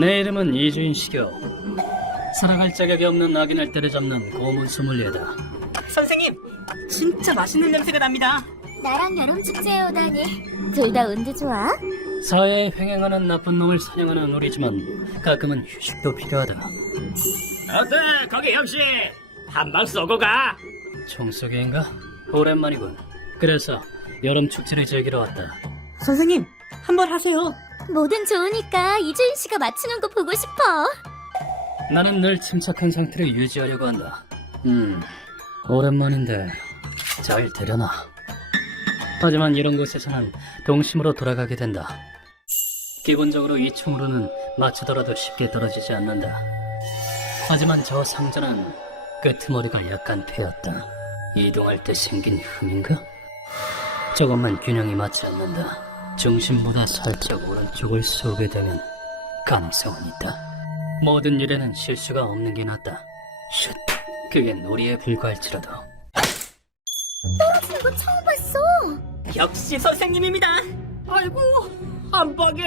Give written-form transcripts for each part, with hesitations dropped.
내 이름은 이주인 시교. 살아갈 자격이 없는 악인을 때려잡는 고문 소믈리에다. 선생님, 진짜 맛있는 냄새가 납니다. 나랑 여름 축제에 오다니 둘 다 운도 좋아? 사회에 횡행하는 나쁜 놈을 사냥하는 우리지만 가끔은 휴식도 필요하다. 어때, 거기 역시 한방 쏘고 가. 총쏘기인가? 오랜만이군. 그래서 여름 축제를 즐기러 왔다. 선생님, 한번 하세요. 뭐든 좋으니까 이주인 씨가 맞추는 거 보고 싶어. 나는 늘 침착한 상태를 유지하려고 한다. 오랜만인데 잘 되려나? 하지만 이런 곳에서는 동심으로 돌아가게 된다. 기본적으로 이 총으로는 맞추더라도 쉽게 떨어지지 않는다. 하지만 저 상자는 끄트머리가 약간 패였다. 이동할 때 생긴 흠인가? 조금만 균형이 맞지 않는다. 중심보다 살짝 오른쪽을 쏘게 되면 가능성은 있다. 모든 일에는 실수가 없는 게 낫다. 슛! 그게 놀이에 불과할지라도. 떨어지는 거 처음 봤어. 역시 선생님입니다. 아이고, 한 방에.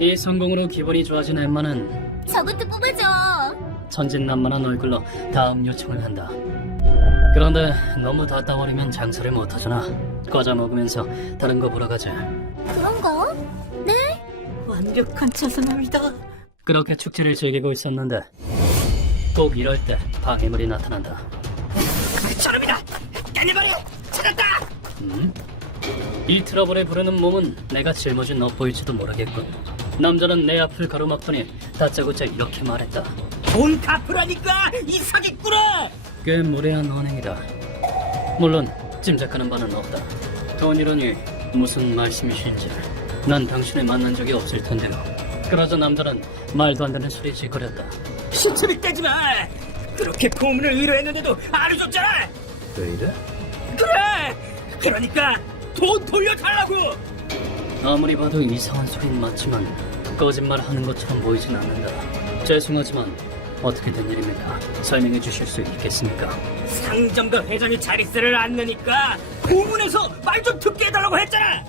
이 성공으로 기분이 좋아진 엠마는 저것도 뽑아줘. 천진난만한 얼굴로 다음 요청을 한다. 그런데 너무 닫아버리면 장사를 못하잖아. 과자 먹으면서 다른 거 보러 가자. 그런가? 네? 완벽한 찬성입니다. 그렇게 축제를 즐기고 있었는데 꼭 이럴 때 방해물이 나타난다. 저놈이다. 까내버려. 찾았다. 이 트러블에 부르는 몸은 내가 짊어진 엿보일지도 모르겠군. 남자는 내 앞을 가로막더니 다짜고짜 이렇게 말했다. 돈 갚으라니까, 이 사기꾼아. 꽤 무례한 언행이다. 물론 짐작하는 바는 없다. 돈이라니 무슨 말씀이신지 난 당신을 만난 적이 없을 텐데요. 그러자 남자는 말도 안 되는 소리 짓거렸다. 시체를 떼지 마. 그렇게 고문을 의뢰했는데도 안 해줬잖아. 왜 이래? 그래. 그러니까 돈 돌려달라고. 아무리 봐도 이상한 소린 맞지만 거짓말하는 것처럼 보이진 않는다. 죄송하지만 어떻게 된 일입니까? 설명해 주실 수 있겠습니까? 상점가 회장이 자릿세를 안 내니까 고문에서 말 좀 듣게 해달라고 했잖아.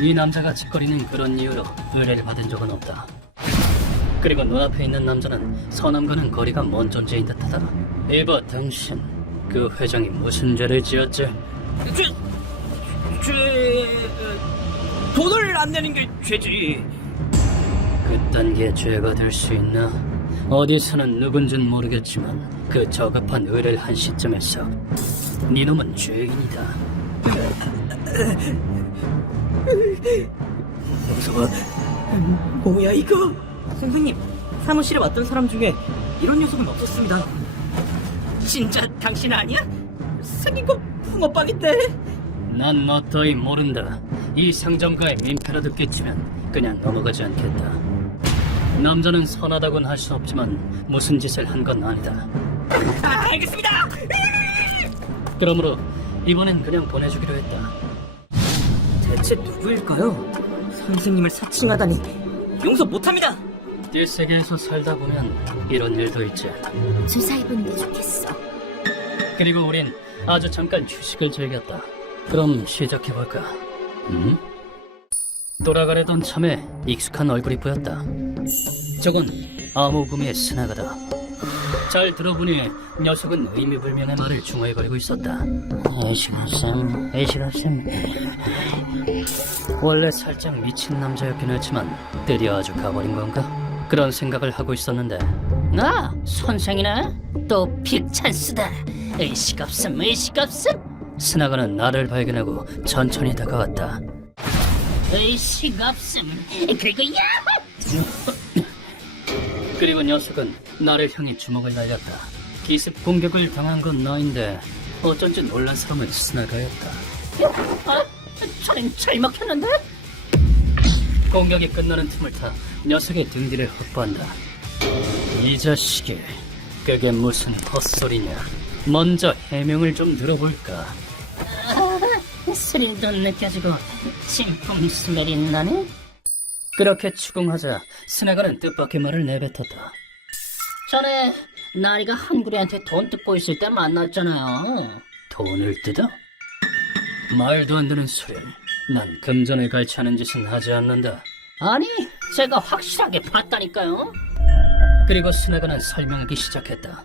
이 남자가 짓거리는 그런 이유로 의뢰를 받은 적은 없다. 그리고 눈앞에 있는 남자는 선함과는 거리가 먼 존재인 듯하다. 이봐 당신, 그 회장이 무슨 죄를 지었지? 돈을 안 내는 게 죄지. 그딴 게 죄가 될 수 있나? 어디서는 누군진 모르겠지만 그 저급한 의뢰를 한 시점에서 니놈은 죄인이다. 무서워. 뭐야 이거? 선생님, 사무실에 왔던 사람 중에 이런 녀석은 없었습니다. 진짜 당신 아니야? 생긴 거 붕어빵인데. 난 너 따위 모른다. 이 상점가의 민폐라도 끼치면 그냥 넘어가지 않겠다. 남자는 선하다곤 할 수 없지만 무슨 짓을 한 건 아니다. 알겠습니다. 그러므로 이번엔 그냥 보내주기로 했다. 대체 누구일까요? 선생님을 사칭하다니 용서 못합니다. 딜세계에서 살다 보면 이런 일도 있지. 조사해보는 게 좋겠어. 그리고 우린 아주 잠깐 휴식을 즐겼다. 그럼 시작해볼까? 돌아가려던 참에 익숙한 얼굴이 보였다. 저건 암호구미의 스나가다. 잘 들어보니 녀석은 의미불명의 말을 중얼거리고 있었다. 에이시라쌤. 원래 살짝 미친 남자였긴 했지만 드디어 아주 가버린 건가? 그런 생각을 하고 있었는데 아, 선생이네? 또 픽 찬스다. 의식 없음. 스나가는 나를 발견하고 천천히 다가왔다. 의식 없음. 그리고 야! 그리고 녀석은 나를 향해 주먹을 날렸다. 기습 공격을 당한 건 나인데 어쩐지 놀란 사람은 스나가였다. 아, 잘 먹혔는데? 공격이 끝나는 틈을 타 녀석의 등 뒤를 확보한다. 이 자식이 그게 무슨 헛소리냐. 먼저 해명을 좀 들어볼까. 스릴도 느껴지고 진품 스멜이 나네? 그렇게 추궁하자 스나가는 뜻밖의 말을 내뱉었다. 전에 나리가 한구리한테 돈 뜯고 있을 때 만났잖아요. 돈을 뜯어? 말도 안 되는 소리. 난 금전을 갈취하는 짓은 하지 않는다. 아니, 제가 확실하게 봤다니까요. 그리고 스네가는 설명하기 시작했다.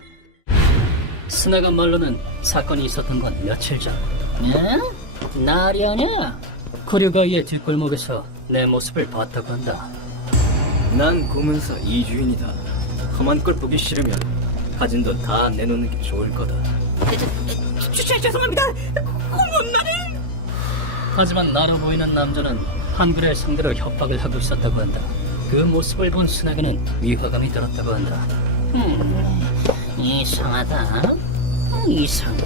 스네가 말로는 사건이 있었던 건 며칠 전. 네? 날이 아니야. 쿠류가이의 뒷골목에서 내 모습을 봤다고 한다. 난 고문사 이주인이다. 험한 걸 보기 싫으면 가진 돈 다 내놓는 게 좋을 거다. 죄송합니다. 고문나님. 하지만 나로 보이는 남자는 한글의 상대로 협박을 하고 있었다고 한다. 그 모습을 본 스네가는 위화감이 들었다고 한다. 이상하다. 이상해.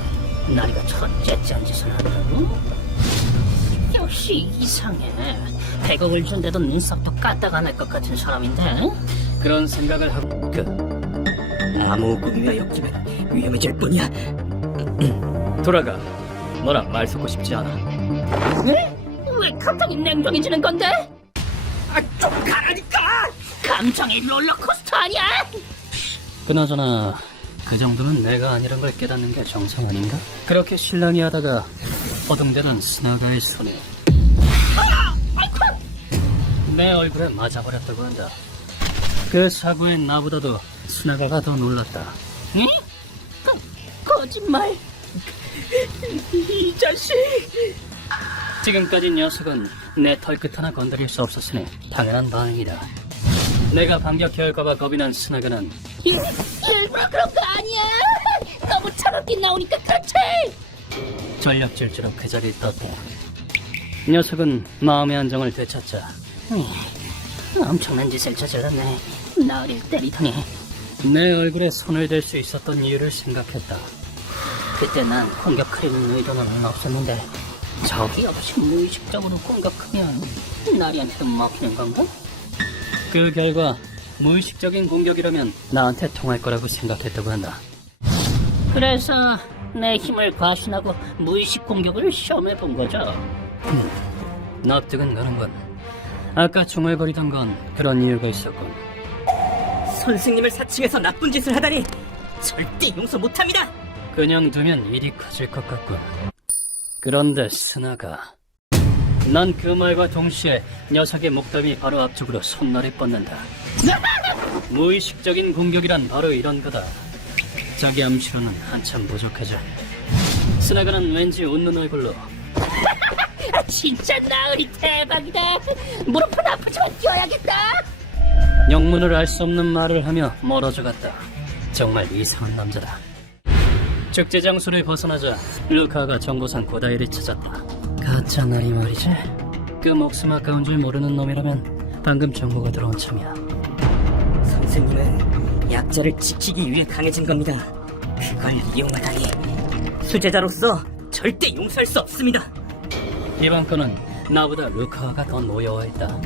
나리가 첫째 짠짓을 한다고? 역시 이상해. 100억을 준데도 눈썹도 까딱 안 할 것 같은 사람인데? 그런 생각을 하고 아무 꿈이나 엮이면 위험해질 뿐이야. 돌아가. 너랑 말 섞고 싶지 않아. 왜 갑자기 냉정해지는 건데? 좀 가라니까! 감정의 롤러코스터 아니야? 그나저나 그 정도는 내가 아니란 걸 깨닫는 게 정상 아닌가? 그렇게 실랑이 하다가 허둥대는 스나가의 손이 내 얼굴에 맞아버렸다고 한다. 그 사고엔 나보다도 스나가가 더 놀랐다. 응? 거짓말. 이 자식! 지금까지 녀석은 내 털끝 하나 건드릴 수 없었으니 당연한 반응이다. 내가 반격해할까봐 겁이 난 스나가는 일부러 그런 거 아니야. 너무 차갑게 나오니까 그렇지. 전력 질주로 그 자리에 떴다. 녀석은 마음의 안정을 되찾자 엄청난 짓을 저질렀네. 나를 때리더니. 내 얼굴에 손을 댈 수 있었던 이유를 생각했다. 그때 난 공격하려는 의도는 없었는데 적이 없이 무의식적으로 공격하면 나리한테도 먹히는 건가? 그 결과 무의식적인 공격이라면 나한테 통할 거라고 생각했다고 한다. 그래서 내 힘을 과신하고 무의식 공격을 시험해 본 거죠. 납득은 가는군. 아까 중얼거리던 건 그런 이유가 있었군. 선생님을 사칭해서 나쁜 짓을 하다니 절대 용서 못합니다. 그냥 두면 일이 커질 것 같군. 그런데 스나가 난 그 말과 동시에 녀석의 목덜미 바로 앞쪽으로 손날이 뻗는다. 무의식적인 공격이란 바로 이런 거다. 자기 암시로는 한참 부족하죠. 스나가는 왠지 웃는 얼굴로 진짜 나으리 대박이다. 무릎은 아프지만 뛰어야겠다. 영문을 알 수 없는 말을 하며 멀어져 갔다. 정말 이상한 남자다. 축제 장소를 벗어나자 루카가 정보상 고다이를 찾았다. 가짜 날이 말이지? 그 목숨 아까운 줄 모르는 놈이라면 방금 정보가 들어온 참이야. 선생님은 약자를 지키기 위해 강해진 겁니다. 그걸 이용하다니 수제자로서 절대 용서할 수 없습니다. 이번 건은 나보다 루카가 더 노여워했다.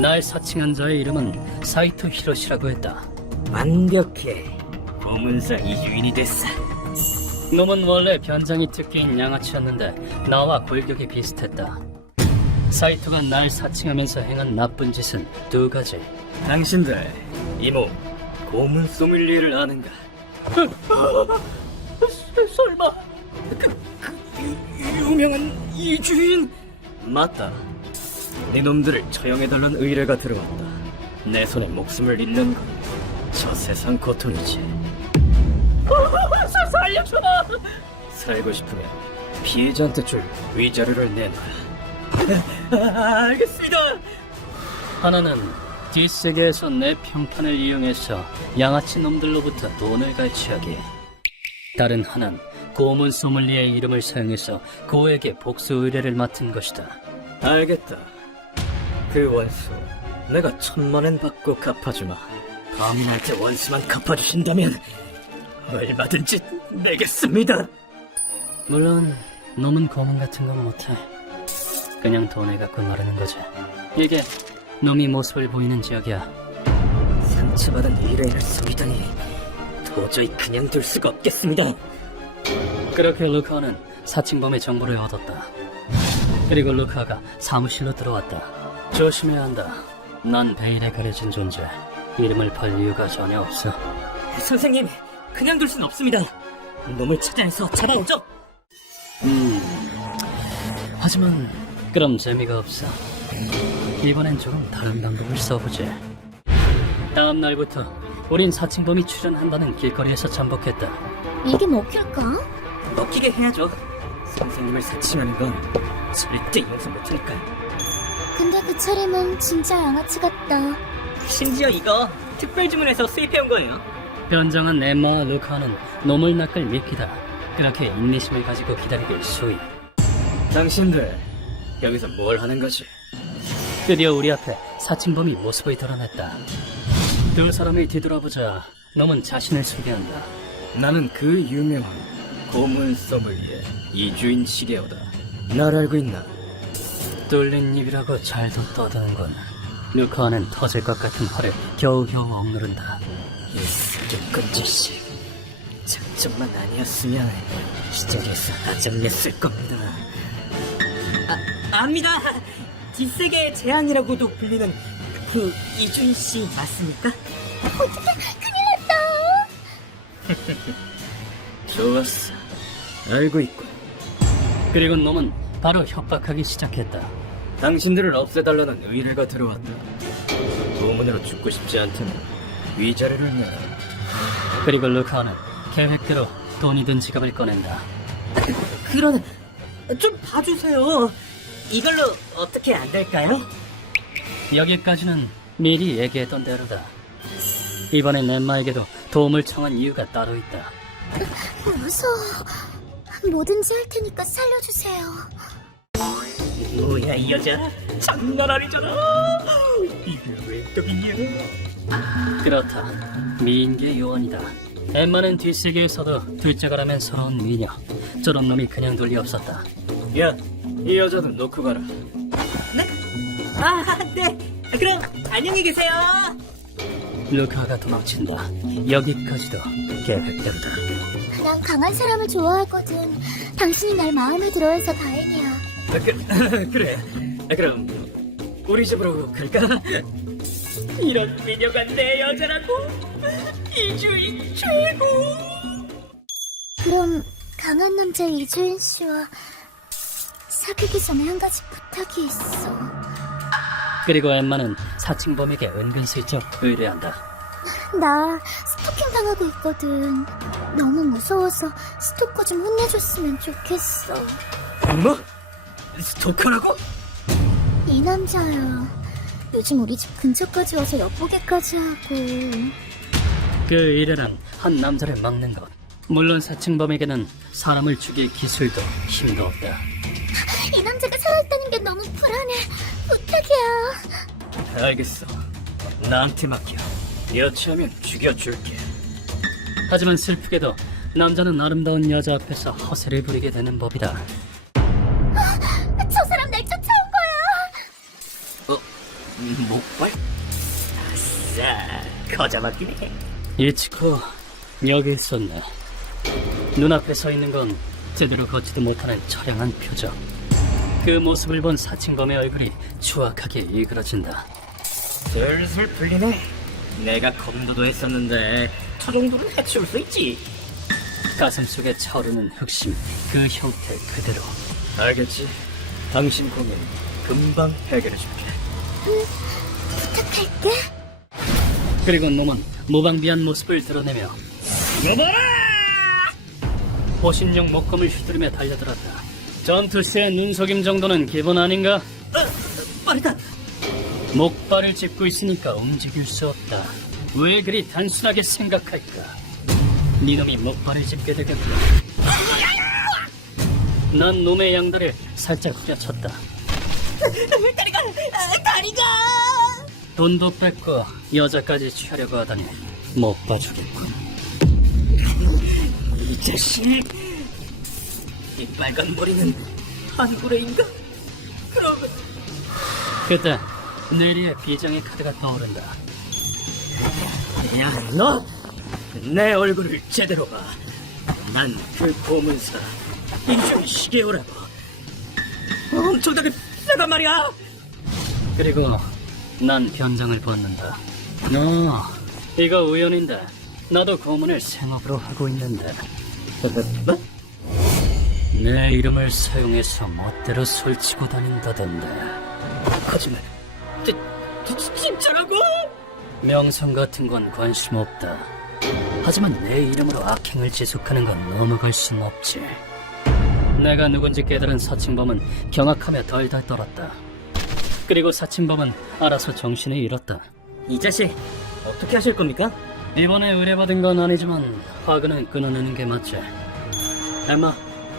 날 사칭한 자의 이름은 사이토 히로시라고 했다. 완벽해. 고문사 이주인이 됐어. 놈은 원래 변장이 특기인 양아치였는데 나와 골격이 비슷했다. 사이토가 날 사칭하면서 행한 나쁜 짓은 두 가지. 당신들 이모 고문 소믈리에를 아는가? 설마 유명한 이주인? 맞다. 네 놈들을 처형해달라는 의뢰가 들어왔다. 내 손에 목숨을 잃는 건 저 세상 고통이지. 살려줘! 살고 싶으면 피해자한테 줄 위자료를 내놔라. 알겠습니다. 하나는 뒷세계에서 내 평판을 이용해서 양아치 놈들로부터 돈을 갈취하기. 다른 하나는 고문 소믈리에의 이름을 사용해서 고에게 복수 의뢰를 맡은 것이다. 알겠다. 그 원수 내가 1000만원 받고 갚아주마. 범인한테 원수만 갚아주신다면 얼마든지 내겠습니다. 물론 놈은 고문 같은 건 못해. 그냥 돈을 갖고 나르는 거지. 이게 놈이 모습을 보이는 지역이야. 상처받은 의뢰인을 속이다니 도저히 그냥 둘 수가 없겠습니다. 그렇게 루카는 사칭범의 정보를 얻었다. 그리고 루카가 사무실로 들어왔다. 조심해야 한다. 난 베일에 가려진 존재. 이름을 팔 이유가 전혀 없어. 선생님, 그냥 둘 순 없습니다. 놈을 찾아내서 잡아오죠. 하지만 그럼 재미가 없어. 이번엔 조금 다른 방법을 써보지. 다음 날부터 우린 사칭범이 출연한다는 길거리에서 잠복했다. 이게 먹힐까? 먹히게 해야죠. 선생님을 사칭하는 건 절대 용서 못하니까요. 근데 그 차림은 진짜 양아치 같다. 심지어 이거 특별 주문해서 수입해온 거예요. 변장한 엠마와 루카는 놈을 낚을 미끼다. 그렇게 인내심을 가지고 기다리길 수위. 당신들 여기서 뭘 하는 거지? 드디어 우리 앞에 사칭범이 모습을 드러냈다. 두 사람을 뒤돌아보자 놈은 자신을 소개한다. 나는 그 유명한 고문 소믈리에 이주인 시게오다. 날 알고 있나? 뚫린 입이라고 잘도 떠드는군. 루카와는 터질 것 같은 화를 겨우겨우 억누른다. 이 사기꾼 자식. 작전만 아니었으면 시작에서 나장냈을 겁니다. 압니다. 뒷세계의 재앙이라고도 불리는 그 이준 씨 맞습니까? 좋았어. 알고 있군. 그리고 놈은 바로 협박하기 시작했다. 당신들을 없애달라는 의뢰가 들어왔다. 고문으로 죽고 싶지 않다면 위자료를 내라. 그리고 루카와는 계획대로 돈이 든 지갑을 꺼낸다. 그러네. 좀 봐주세요. 이걸로 어떻게 안 될까요? 여기까지는 미리 얘기했던 대로다. 이번엔 엠마에게도 도움을 청한 이유가 따로 있다. 무서워. 뭐든지 할 테니까 살려주세요. 뭐야 이 여자 장난 아니잖아. 이게 왜 떡이냐? 그렇다. 미인계 요원이다. 엠마는 뒷세계에서도 둘째가라면 서러운 미녀. 저런 놈이 그냥 둘 리 없었다. 야, 이 여자는 놓고 가라. 네? 아, 네. 그럼 안녕히 계세요. 루카가 도망친다. 여기까지도 계획대로다. 난 강한 사람을 좋아하거든. 당신이 날 마음에 들어해서 다행이야. 그래. 그럼 우리 집으로 갈까? 이런 미녀가 내 여자라고? 이주인 최고. 그럼 강한 남자 이주인 씨와 사귀기 전에 한 가지 부탁이 있어. 그리고 엠마는 사칭범에게 은근슬쩍 의뢰한다. 나 스토킹 당하고 있거든. 너무 무서워서 스토커 좀 혼내줬으면 좋겠어. 뭐? 스토커라고? 이 남자야. 요즘 우리 집 근처까지 와서 엿보기까지 하고. 그 의뢰란 한 남자를 막는 것. 물론 사칭범에게는 사람을 죽일 기술도 힘도 없다. 이 남자가 살아있다는 게 너무 불안해. 부탁이야. 알겠어. 나한테 맡겨. 여차하면 죽여줄게. 하지만 슬프게도 남자는 아름다운 여자 앞에서 허세를 부리게 되는 법이다. 저 사람 날 쫓아온 거야. 목발? 아싸, 거저먹기네. 이치코, 여기 있었네. 눈앞에 서 있는 건 제대로 걷지도 못하는 처량한 표정. 그 모습을 본 사칭범의 얼굴이 추악하게 일그러진다. 슬슬 풀리네. 내가 검도도 했었는데 저 정도는 해치울 수 있지. 가슴 속에 차오르는 흑심, 그 형태 그대로. 알겠지. 당신 고민 금방 해결해줄게. 부탁할게. 그리고 놈은 무방비한 모습을 드러내며 여봐라! 호신용 목검을 휘두르며 달려들었다. 전투시의 눈속임 정도는 기본 아닌가? 빠르다. 목발을 짚고 있으니까 움직일 수 없다. 왜 그리 단순하게 생각할까? 니놈이 목발을 짚게 되겠구나. 난 놈의 양다리를 살짝 후려쳤다. 다리가! 돈도 뺏고 여자까지 취하려고 하다니 못 봐주겠군. 이 자식! 이 빨간 머리는 한구레인가? 그럼 그때 뇌리에 비장의 카드가 떠오른다. 야, 너! 내 얼굴을 제대로 봐. 난 그 고문사 이준 시게오라고. 엄청나게 비싸단 말이야. 그리고 난 변장을 벗는다. 이거 우연인데 나도 고문을 생업으로 하고 있는데 뭐? 내 이름을 사용해서 멋대로 솔치고 다닌다던데. 거짓말. 진짜라고? 명성 같은 건 관심 없다. 하지만 내 이름으로 악행을 지속하는 건 넘어갈 순 없지. 내가 누군지 깨달은 사칭범은 경악하며 덜덜 떨었다. 그리고 사칭범은 알아서 정신을 잃었다. 이 자식 어떻게 하실 겁니까? 이번에 의뢰받은 건 아니지만 화근은 끊어내는 게 맞지. 엠마,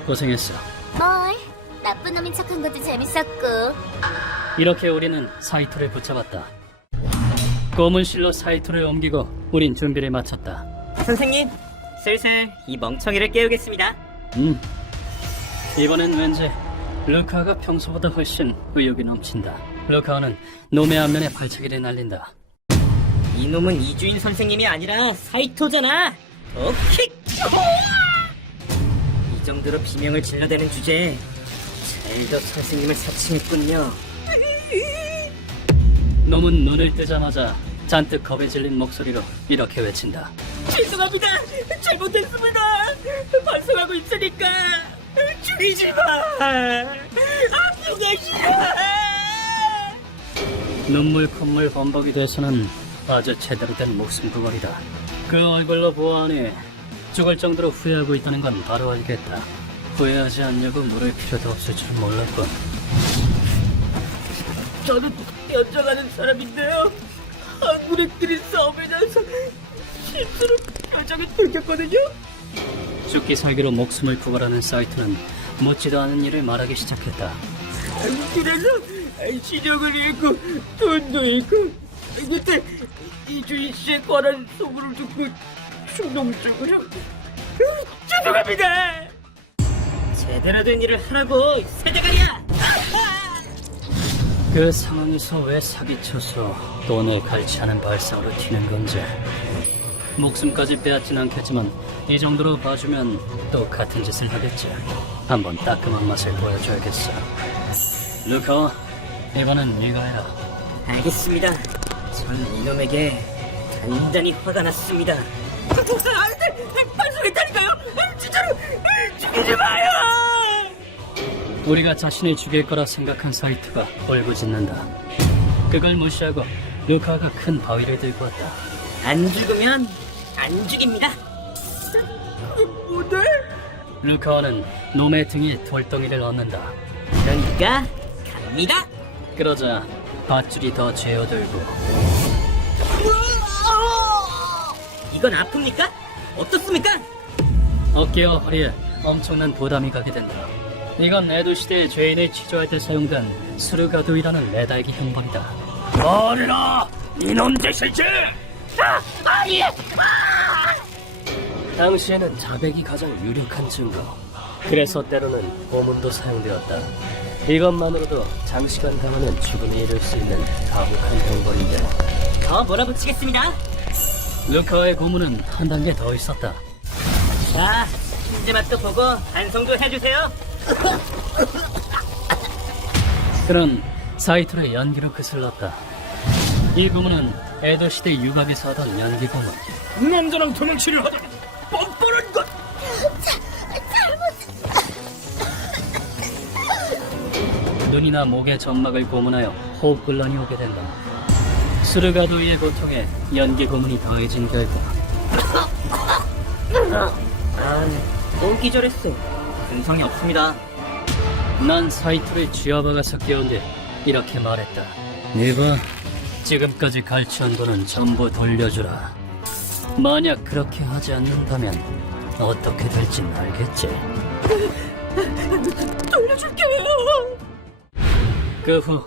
고생했어. 뭘? 나쁜 놈인 척한 것도 재밌었고. 이렇게 우리는 사이토를 붙잡았다. 고문실로 사이토를 옮기고 우린 준비를 마쳤다. 선생님, 슬슬 이 멍청이를 깨우겠습니다. 이번엔 왠지 루카가 평소보다 훨씬 의욕이 넘친다. 루카는 놈의 앞면에 발차기를 날린다. 이놈은 이주인 선생님이 아니라 사이토잖아. 오킥! 이 정도로 비명을 질러대는 주제에 젤더 선생님을 사칭했군요. 놈은 눈을 뜨자마자 잔뜩 겁에 질린 목소리로 이렇게 외친다. 죄송합니다. 잘못했습니다. 반성하고 있으니까 죽이지 마. 아프가 싫어. 눈물 콧물 범벅이 돼서는 아주 제대로 된 목숨 구걸이다. 그 얼굴로 보아하니 죽을 정도로 후회하고 있다는 건 바로 알겠다. 후회하지 않냐고 물을 필요도 없을 줄 몰랐군. 저는 연장하는 사람인데요. 한국인들이 싸움에 나서 실수로 표정이 들켰거든요. 죽기 살기로 목숨을 구걸하는 사이트는 묻지도 않은 일을 말하기 시작했다. 그래서 시력을 잃고 돈도 잃고 그때 이주인 씨의 권한 소문을 듣고 충동적으로 죄송합니다. 제대로 된 일을 하라고 세대가리야. 그 상황에서 왜 사기쳐서 돈을 갈취하는 발상으로 튀는 건지. 목숨까지 빼앗진 않겠지만 이 정도로 봐주면 또 같은 짓을 하겠지. 한번 따끔한 맛을 보여줘야겠어. 루카, 이번엔 네가 해라. 알겠습니다. 전 이놈에게 단단히 화가 났습니다. 안돼! 반성했다니까요! 진짜로! 죽이지 마요! 우리가 자신을 죽일 거라 생각한 사이트가 울부짖는다. 그걸 무시하고 루카가 큰 바위를 들고 왔다. 안 죽으면 안 죽입니다. 뭐네? 루카와는 놈의 등에 돌덩이를 얻는다. 그러니까 갑니다. 그러자 밧줄이 더 죄어들고 이건 아픕니까? 어떻습니까? 어깨와 허리에 엄청난 부담이 가게 된다. 이건 에도 시대의 죄인을 취조할 때 사용된 수르가두이라는 매달기 형벌이다. 말이라! 이놈 자식이! 아니! 당시에는 자백이 가장 유력한 증거. 그래서 때로는 고문도 사용되었다. 이것만으로도 장시간 당하면 죽음에 이를 수 있는 가혹한 형벌인데. 더 몰아붙이겠습니다. 루카와의 고문은 한 단계 더 있었다. 자, hin제 맛도 보고 반성도 해주세요. 그는 사이토의 연기로 끝을 냈다. 이 고문은 에도 시대 유학에서 하던 연기 고문. 남자랑 도망치려 하다니 뻔뻔한 것. 눈이나 목의 점막을 고문하여 호흡곤란이 오게 된다. 수르가도이의 고통에 연기 고문이 더해진 결과 또 기절했어. 근성이 없습니다. 난 사이토를 쥐어박아서 깨운 뒤 이렇게 말했다. 이봐, 지금까지 갈취한 돈은 전부 돌려주라. 만약 그렇게 하지 않는다면 어떻게 될진 알겠지? 돌려줄게요. 그 후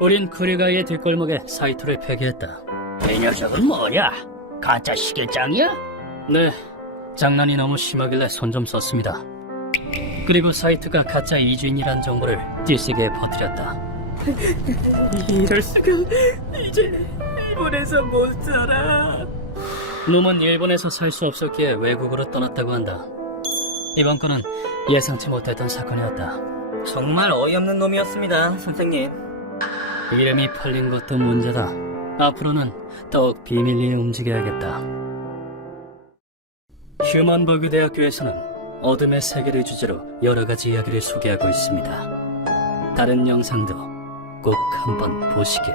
우린 쿠리가이의 뒷골목에 사이토를 폐기했다. 이 녀석은 뭐냐? 가짜 시계장이야? 네, 장난이 너무 심하길래 손 좀 썼습니다. 그리고 사이트가 가짜 이주인이란 정보를 띠세게 퍼뜨렸다. 이럴 수가. 이제 일본에서 못 살아. 놈은 일본에서 살 수 없었기에 외국으로 떠났다고 한다. 이번 건은 예상치 못했던 사건이었다. 정말 어이없는 놈이었습니다, 선생님. 이름이 팔린 것도 문제다. 앞으로는 더욱 비밀리에 움직여야겠다. 휴먼버그 대학교에서는 어둠의 세계를 주제로 여러 가지 이야기를 소개하고 있습니다. 다른 영상도 꼭 한번 보시게.